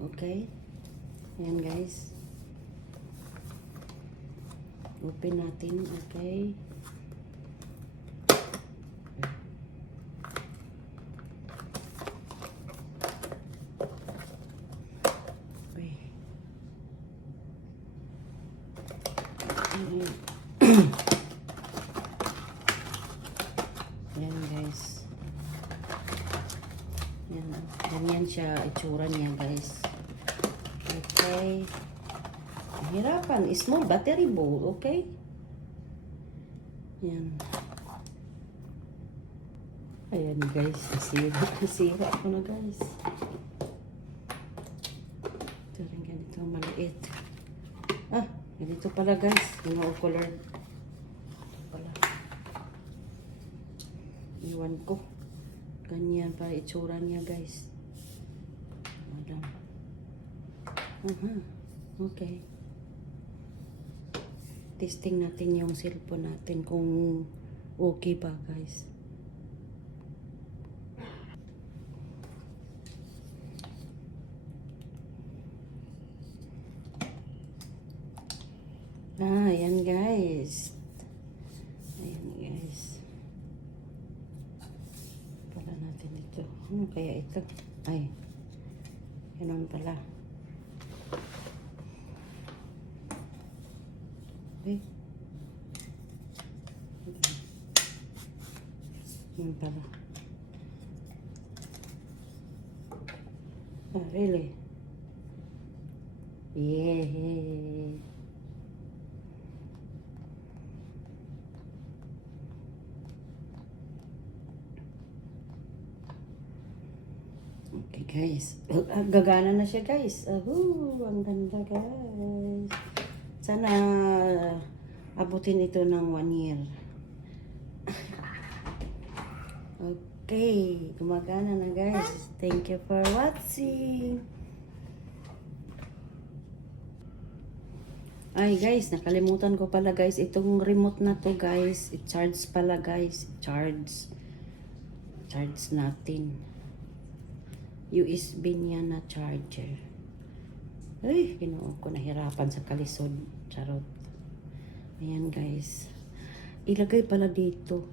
Okay? Ayan guys. Open natin. Okay? Yan guys. Yan. Ganyan siya itsura niya guys. Okay. Hirapan. Small battery bowl. Okay. Yan. Ayan guys. Nasira ako na guys. Ito rin ganito maliit. Ah. Ganito pala guys. Mga color. Pala. Iwan ko. Ganyan pa itsura niya guys. Wala. Okay. Testing natin yung cellphone natin kung okay ba guys. Ayan guys. Ayan guys. Pala natin ito. Kaya ito? Ay. Ganun pala. Okay. Ganun pala. Really? Yeah. Okay guys, gagana na siya guys. Ang ganda guys. Sana abutin ito ng 1 year. Okay, gumagana na guys. Thank you for watching. Ay guys, nakalimutan ko pala guys. Itong remote na to guys. I-charge pala guys. Charge natin. USB niya na charger. Ay, ginoo ko, nahirapan sa kalisod. Charot. Ayan guys. Ilagay pala dito.